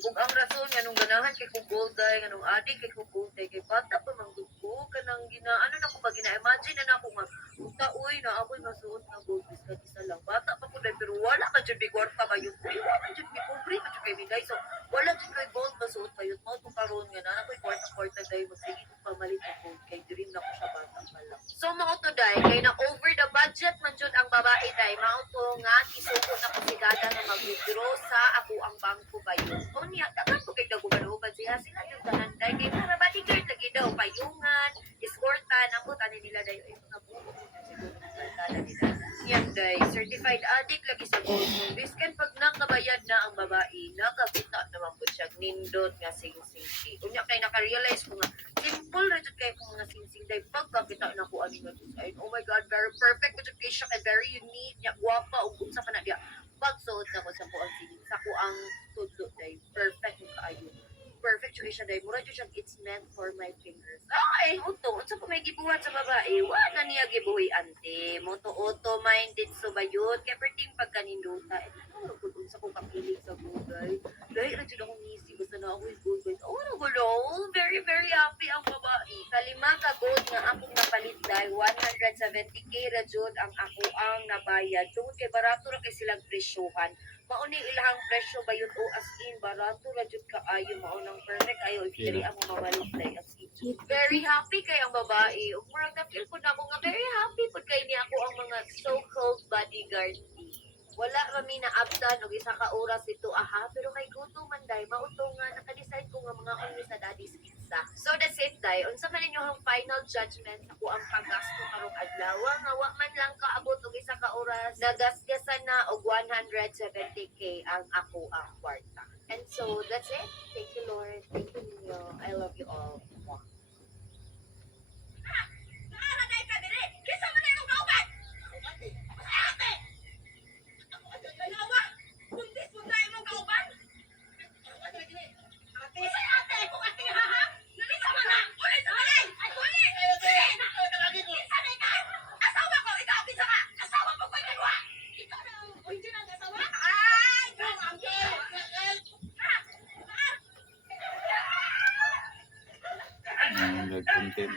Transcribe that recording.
Ug ang rason nga nung ganahan kay kong gold day, nga nung adik kay kong gold day, kay bata pa man gud ko, kanang ano na ko ba, gina-imagine na ako nga, uy na ako'y masuot na gold biskat isa lang. Bata pa ko dahil, pero wala man dyan may kwarta ba yun. Ay, wala man dyan may pobre man dyan kay Minday. So, wala dyan kay gold masuot pa yun. Mao itong karoon nga na, ako'y kwarta-kwarta dahil magsige kong pamalit ng gold. Kay dream na ko siya bata pa lang. So, mao to dahil, kay na over the budget man dyan ang babae dahil, mao to nga, isuko na ko si Dada na mag-withdraw sa ako ang bangko ba yun. O niya, dagan ko kay daguban-uban siya, sila yung tanan dahil, kay para bodyguard lagi daw, payungan, escortan, ang buta nila dahil, ay, mga buko ko siguro ng barkada nila. Yan dahil, certified addict lagi sa gold moon. Biskan pag nakabayad na ang babae, nakakita naman po siya, nindot nga sing-sing. Unya kay naka-realize ko nga, simple rin kayo kung mga sing-sing dahil pagkakita na ko ano nga design. Oh my God, very perfect po kay siya, kay very unique, niya, guwapa, ug sa kana diya. Pagsuot na ko sa ko ang singing, sa ko ang tudlo dahil, perfect yung kaayo. Perfect yung siya dahil, mura siya, it's meant for my fingers. Ay, uto, unsa pa may gibuhat sa babae, wala niya gibuhi ante. Moto auto-minded so ba yun? Kaya perting pagkaninduta, ano kung unsa ko kapiling sa Google. Dahil na dyan akong easy, basta na ako yung gold guys. Oh, no, very, very happy ang babae. Kalima ka gold nga akong napalit dahil 170k ra jud ang ako ang nabayad. Tungod kay barato ra kay silang presyohan. Mauni ilahang presyo ba yun o as in barato ra jud kaayo maunang perfect ayo if diri ang mamalit dai as in. Very happy kay ang babae. Ug murag na feel ko na ako nga very happy pud kay ni ako ang mga so-called bodyguard. Wala rami na abdan og isa ka oras ito aha pero kay guto man dai mauto nga naka-decide ko nga mga only sa daddy's pizza. So that's it dai. Unsa man ninyo ang final judgment sa kuang paggasto karong adlaw nga wa man lang kaabot og isa ka oras nagasgasan na og 170k ang ako ang kwarta. And so that's it. Thank you Lord. Thank you Nino. I love you all. Mwah. Nag-content.